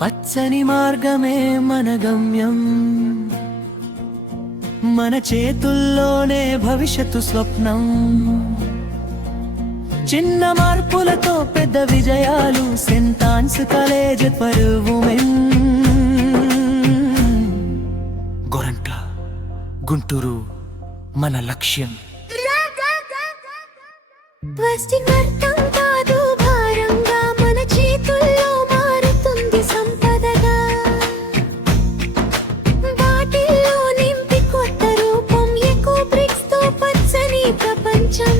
పచ్చని మార్గమే మన గమ్యం, మన చేతుల్లోనే భవిష్యత్తు స్వప్నం. చిన్న మార్పులతో పెద్ద విజయాలు, saint Ann's college for women. Gorantla, Guntur మన లక్ష్యం. అర్థం కాదు భారంగా, మన చేతుల్లో మారుతుంది సంపదగా. వాటిల్లో నింపి కొత్త రూపం, ఎకో బ్రిక్స్ తో పచ్చని ప్రపంచం.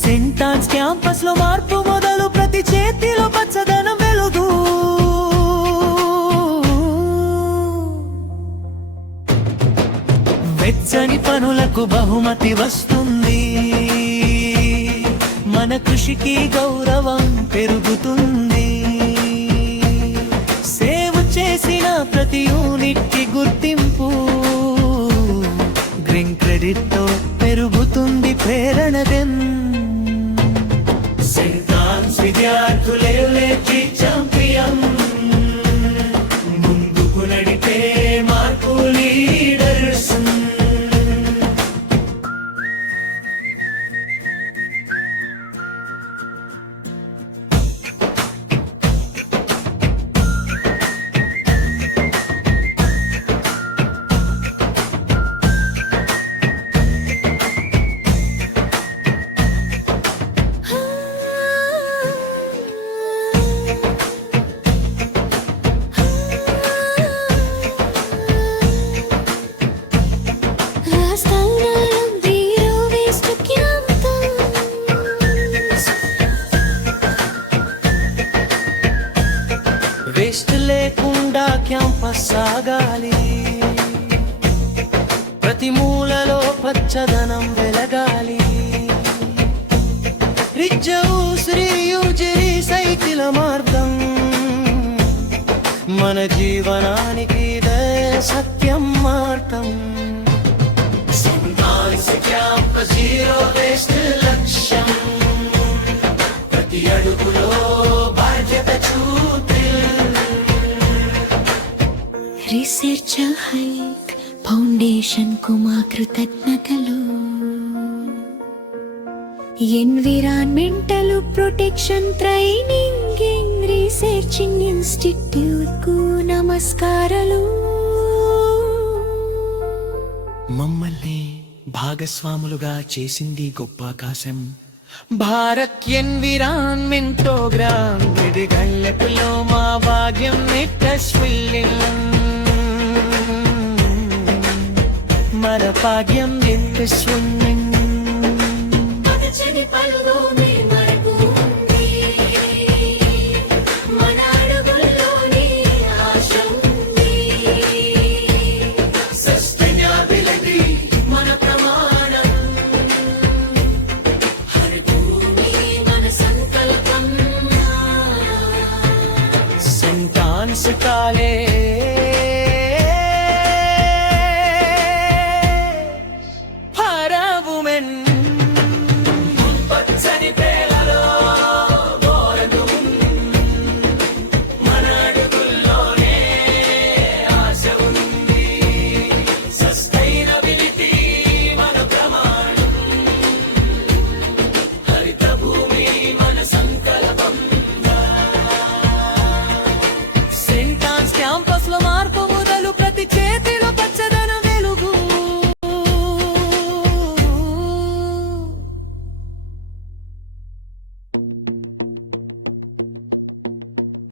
సెయింట్ ఆన్స్ క్యాంపస్ లో మార్పు మొదలు, ప్రతి చేతిలో పచ్చదనం వెలుగు. వెచ్చని పనులకు బహుమతి వస్తుంది, మన కృషికి గౌరవం పెరుగుతుంది. సేవ్ చేసిన ప్రతి యూనిట్ కి గుర్తింపు, గ్రీన్ క్రెడిట్ తో పెరుగుతుంది ప్రేరణదెన్. సెయింట్ ఆన్స్ విద్యార్థులే ఛాంపియన్, ముందుకు నడిపే మార్పు లీడర్స్. వేస్ట్ లేకుండా క్యాంపస్ సాగాలి, ప్రతి మూలలో పచ్చదనం వెలగాలి. రిజ్జౌశ్రీ యూజరీ సైకిల్ మార్గం, మన జీవనానికి ఇదే సత్యం మార్గం. క్యాంపస్ జీరో వేస్ట్ లక్ష్యం, ప్రతి అడుగులో బాధ్యత చూపి. రీసెర్చర్ హైక్ ఫౌండేషన్ కు మా కృతజ్ఞతలు. Environmental protection training researching institute కు నమస్కారాలు. మమ్మల్ని భాగస్వాములుగా చేసింది గొప్ప ఆకాశం. భారత్ ఎన్విరాన్మెంట్ ప్రోగ్రామ్, ఇది గల్లెపులో మా భాగ్యం నిట్టస్విల్లింగ్. మన భాగ్యం నిట్టస్విల్లింగ్.